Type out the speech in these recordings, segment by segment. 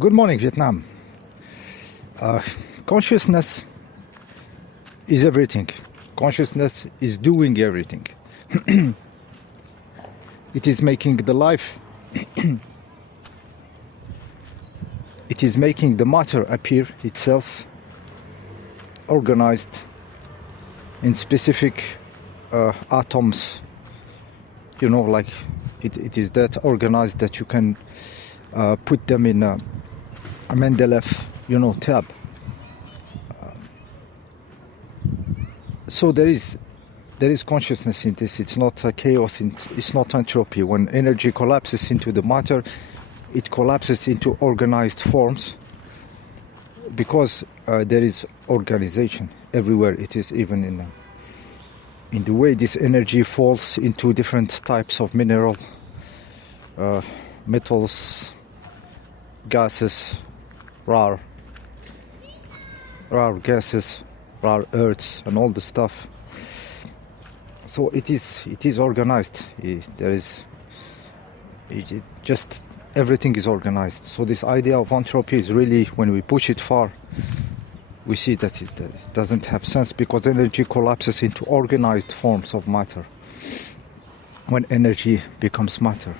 Good morning, Vietnam. Consciousness is everything. Consciousness is doing everything. It is making the life, it is making the matter appear itself, organized in specific atoms. You know, like it is that organized that you can put them in a Mendeleev, tab. So there is consciousness in this. It's not chaos. It's not entropy. When energy collapses into the matter, it collapses into organized forms because there is organization everywhere. It is even in the way this energy falls into different types of mineral, metals, gases, rare gases, rare earths, and all the stuff. So it is organized. Just everything is organized. So this idea of entropy is really, when we push it far, we see that it doesn't have sense, because energy collapses into organized forms of matter when energy becomes matter.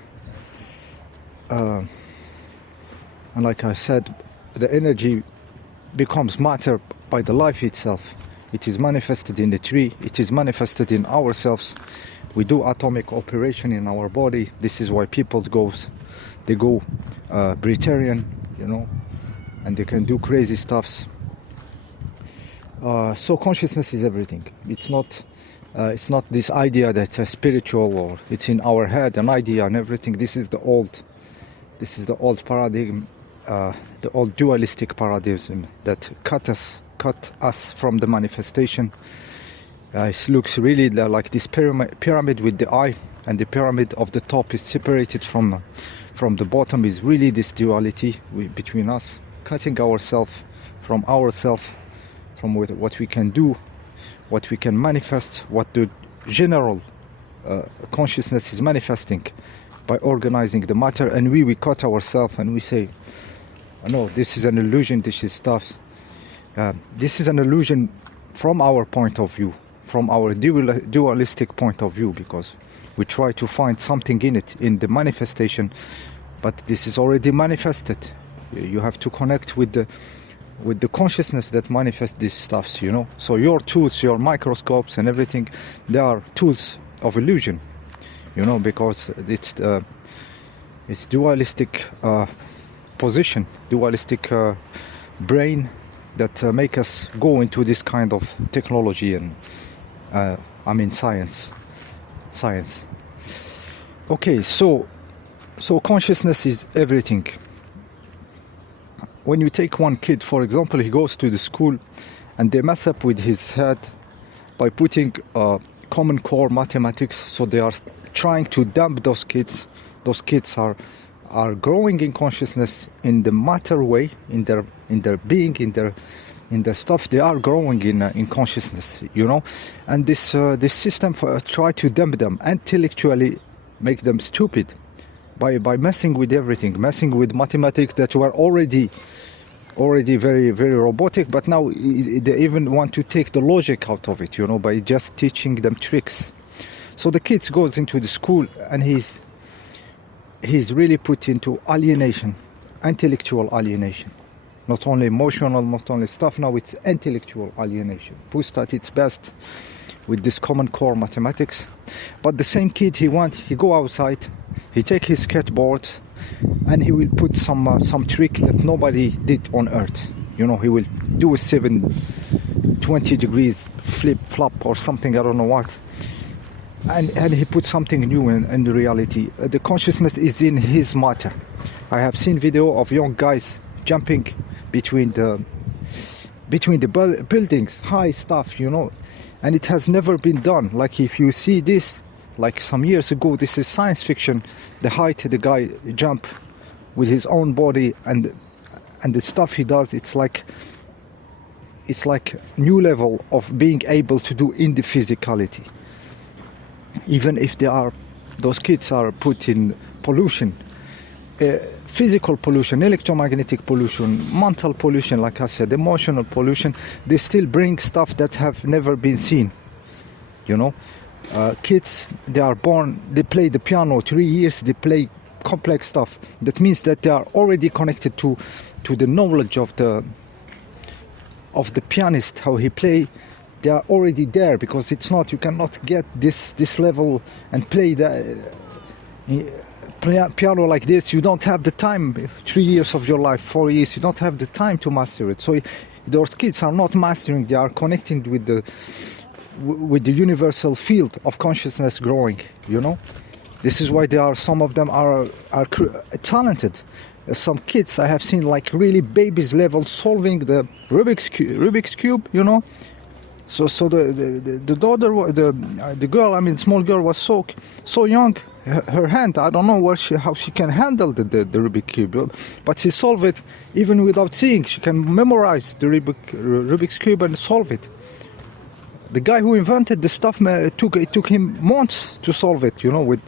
And like I said, the energy becomes matter by the life itself. It is manifested in the tree. It is manifested in ourselves. We do atomic operation in our body. This is why people go Breatharian, and they can do crazy stuffs. So consciousness is everything. It's not this idea that it's spiritual or it's in our head, an idea and everything. This is the old paradigm, the old dualistic paradigm that cut us from the manifestation. It looks really like this pyramid with the eye, and the pyramid of the top is separated from the bottom. Is really this duality between us, cutting ourselves from what we can do, what we can manifest, what the general consciousness is manifesting by organizing the matter. And we cut ourselves and we say, no, this is an illusion, this is stuff. This is an illusion from our point of view, from our dualistic point of view, because we try to find something in it, in the manifestation, but this is already manifested. You have to connect with the consciousness that manifests these stuffs, So your tools, your microscopes and everything, they are tools of illusion, because it's dualistic position, dualistic brain that make us go into this kind of technology and science. Okay, so consciousness is everything. When you take one kid, for example, he goes to the school and they mess up with his head by putting common core mathematics. So they are trying to dump those kids. Those kids are growing in consciousness in the matter way, in their being, in their stuff. They are growing in consciousness, And this system try to dump them, intellectually make them stupid by messing with everything, messing with mathematics that were already very, very robotic, but now they even want to take the logic out of it, by just teaching them tricks. So the kids goes into the school and he's really put into alienation, intellectual alienation. Not only emotional, not only stuff, now it's intellectual alienation. Pushed at its best with this common core mathematics. But the same kid, he go outside, he take his skateboard, and he will put some trick that nobody did on Earth. He will do a 720 degrees flip-flop or something, I don't know what. And he put something new in the reality. The consciousness is in his matter. I have seen video of young guys jumping between the buildings, high stuff, and it has never been done. Like if you see this, like some years ago, this is science fiction. The height the guy jump with his own body and the stuff he does, it's like new level of being able to do in the physicality. Even if those kids are put in pollution, physical pollution, electromagnetic pollution, mental pollution, like I said, emotional pollution, they still bring stuff that have never been seen. You know, kids, they are born, they play the piano 3 years, they play complex stuff. That means that they are already connected to the knowledge of the pianist, how he play. They are already there, because it's not, you cannot get this level and play the piano like this. You don't have the time, 3 years of your life, 4 years, you don't have the time to master it. So those kids are not mastering, they are connecting with the universal field of consciousness growing, you know. This is why some of them are talented. Some kids I have seen, like really babies level, solving the Rubik's cube, you know. So the daughter, the girl, I mean small girl, was so young. Her hand, I don't know how she can handle the Rubik's cube, but she solved it even without seeing. She can memorize the Rubik's cube and solve it. The guy who invented the stuff, it took him months to solve it, you know, with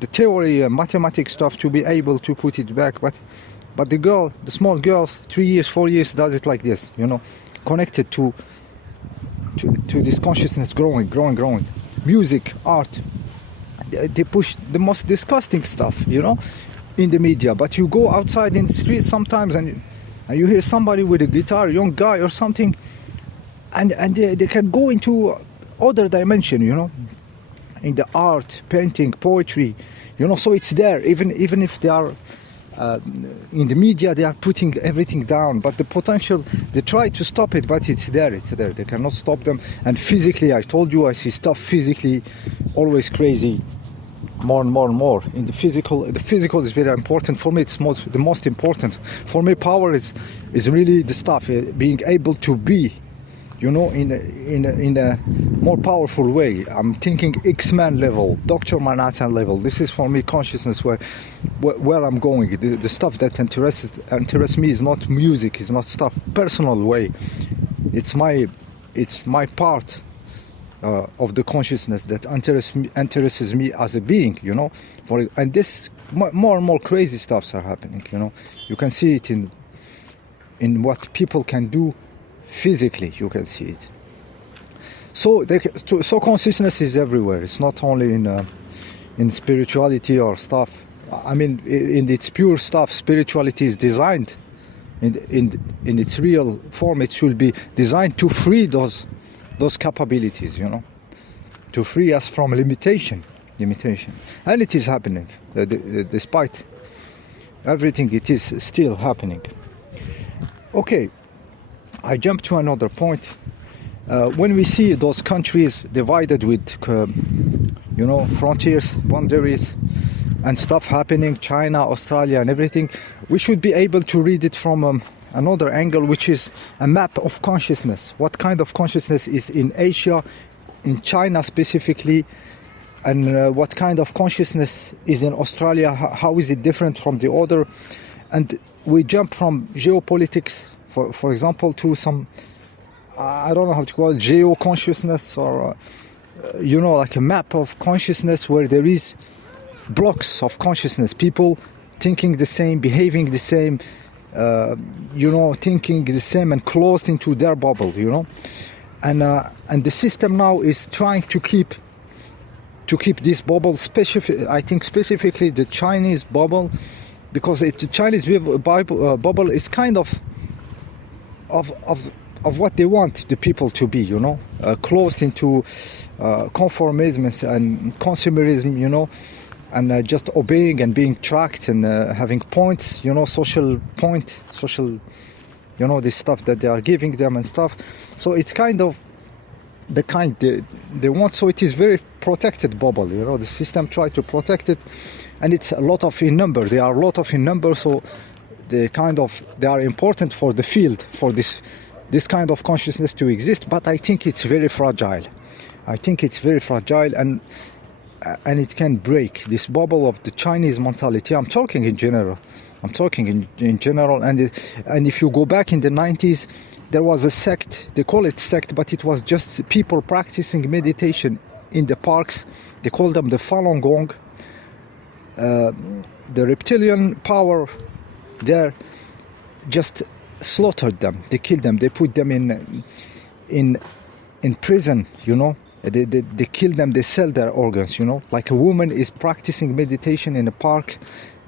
the theory and mathematics stuff, to be able to put it back. But the small girl, 3 years, 4 years, does it like this, you know, connected to this consciousness growing. Music, art, they push the most disgusting stuff, you know, in the media. But you go outside in the street sometimes and you hear somebody with a guitar, a young guy or something, and they can go into other dimension, you know, in the art, painting, poetry, you know. So it's there, even if they are in the media, they are putting everything down. But the potential, they try to stop it, but it's there. They cannot stop them. And physically, I told you, I see stuff physically always crazy, more and more. In the physical is very important for me. It's the most important for me. Power is really the stuff, being able to be, you know, in a more powerful way. I'm thinking X-Men level, Dr. Manhattan level. This is for me consciousness, where I'm going. The stuff that interests me is not music, is not stuff personal way. It's my part of the consciousness that interests me as a being, you know. And this more and more crazy stuffs are happening, you know. You can see it in what people can do physically. You can see it. So consciousness is everywhere. It's not only in spirituality or stuff. I mean, in its pure stuff, spirituality is designed in its real form. It should be designed to free those capabilities, you know, to free us from limitation, and it is happening. Despite everything, it is still happening. Okay, I jump to another point. When we see those countries divided with, you know, frontiers, boundaries, and stuff happening, China, Australia, and everything, we should be able to read it from another angle, which is a map of consciousness. What kind of consciousness is in Asia, in China specifically, and what kind of consciousness is in Australia? How is it different from the other? And we jump from geopolitics, for example, to some, I don't know how to call it, geo-consciousness, or you know, like a map of consciousness where there is blocks of consciousness, people thinking the same, behaving the same, you know, thinking the same and closed into their bubble, you know. And the system now is trying to keep this bubble, I think specifically the Chinese bubble, because the Chinese bubble is kind of what they want the people to be, you know, closed into conformism and consumerism, you know, and just obeying and being tracked and having points, you know, social, you know, this stuff that they are giving them and stuff. So it's kind of the kind they want. So it is very protected bubble, you know. The system try to protect it, and it's a lot of in number. They are a lot of in number, so they are important for the field, for this kind of consciousness to exist. But I think it's very fragile. And it can break this bubble of the Chinese mentality. I'm talking in general, and if you go back in the 90s, there was a sect, they call it sect, but it was just people practicing meditation in the parks. They call them the Falun Gong. the reptilian power there just slaughtered them. They killed them. They put them in prison, you know. They kill them. They sell their organs, you know. Like a woman is practicing meditation in a park,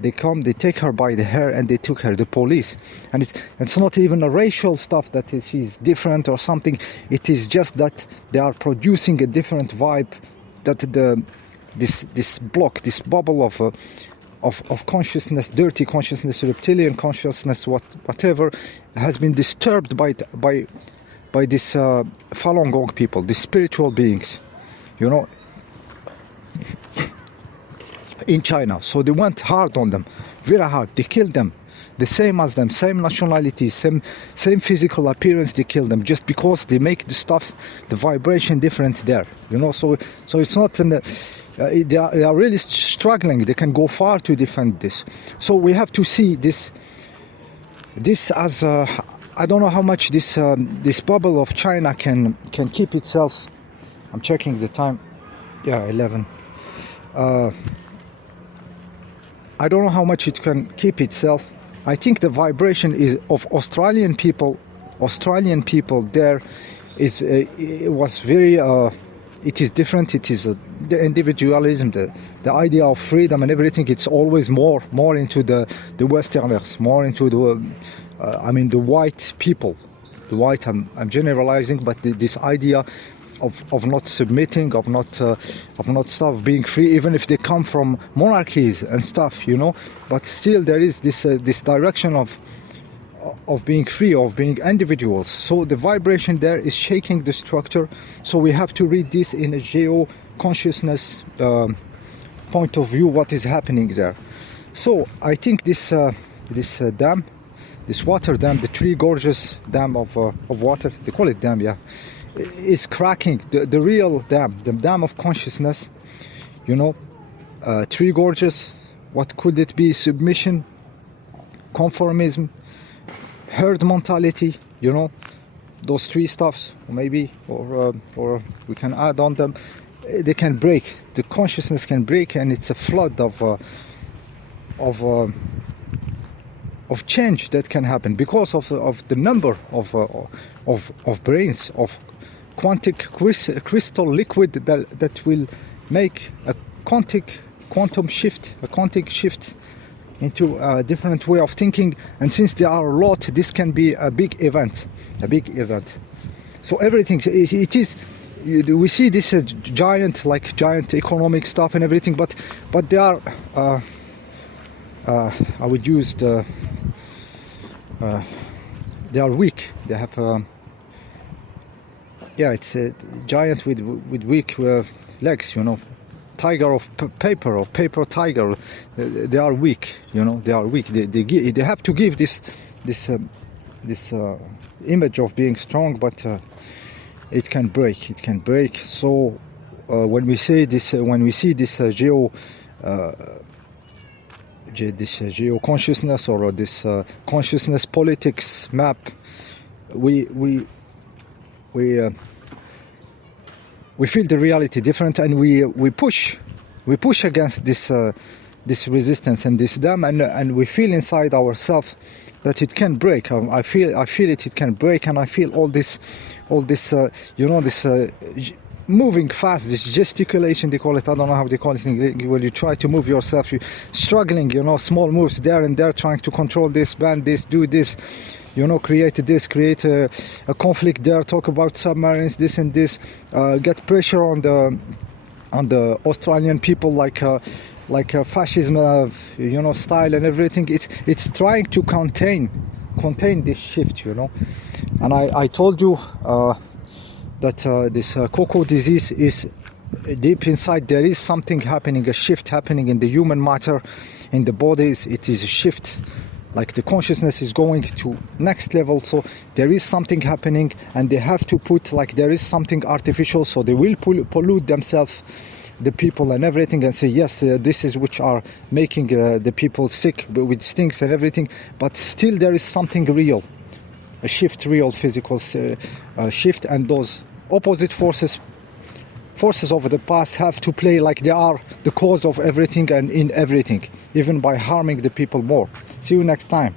they come, they take her by the hair, and they took her, the police. And it's not even a racial stuff that she's different or something. It is just that they are producing a different vibe, that this block, this bubble of consciousness, dirty consciousness, reptilian consciousness, whatever, has been disturbed by this Falun Gong people, these spiritual beings, you know, in China. So they went hard on them, very hard. They killed them, the same as them, same nationality, same physical appearance. They killed them just because they make the stuff, the vibration different there, you know. So it's not in the, they are really struggling. They can go far to defend this. So we have to see this as I don't know how much this bubble of China can keep itself. I'm checking the time. Yeah, 11. I don't know how much it can keep itself. I think the vibration is of Australian people. Australian people there is it was very. It is different. It is the individualism, the idea of freedom and everything. It's always more into the Westerners, more into the. I mean the white people, the white. I'm generalizing, but this idea of not submitting, of not stuff, being free, even if they come from monarchies and stuff, you know. But still, there is this direction of being free, of being individuals. So the vibration there is shaking the structure. So we have to read this in a geo-consciousness point of view. What is happening there? So I think this dam. This water dam, the Three Gorges dam of water, they call it dam, yeah, is cracking. The real dam, the dam of consciousness, you know. Three Gorges, what could it be? Submission, conformism, herd mentality, you know, those three stuffs, maybe, or we can add on them. They can break. The consciousness can break, and it's a flood of change that can happen because of the number of brains, of crystal liquid that will make a quantum shift, a quantic shift into a different way of thinking. And since there are a lot, this can be a big event. So everything, it is. We see this giant economic stuff and everything, but they are. I would use they are weak. They have it's a giant with weak legs, you know, tiger of paper or paper tiger. They are weak, you know. They are weak. They have to give this image of being strong, but it can break. It can break. So when we say this, when we see this geo-consciousness or this consciousness politics map, we feel the reality different, and we push against this resistance and this dam, and we feel inside ourselves that it can break. I feel it can break, and I feel all this you know, this moving fast, this gesticulation, they call it. I don't know how they call it in English. When you try to move yourself, you're struggling, you know, small moves there and there, trying to control this, ban this, do this, you know, create a conflict there, talk about submarines, this and this, get pressure on the Australian people, like fascism, you know, style and everything. It's trying to contain this shift, you know. And I told you that this cocoa disease is deep inside. There is something happening, a shift happening in the human matter, in the bodies. It is a shift, like the consciousness is going to next level. So there is something happening, and they have to put, like, there is something artificial, so they will pollute themselves, the people and everything, and say yes, this is which are making the people sick with stinks and everything. But still there is something real, a shift, real physical shift, and those opposite forces forces of the past have to play like they are the cause of everything and in everything, even by harming the people more. See you next time.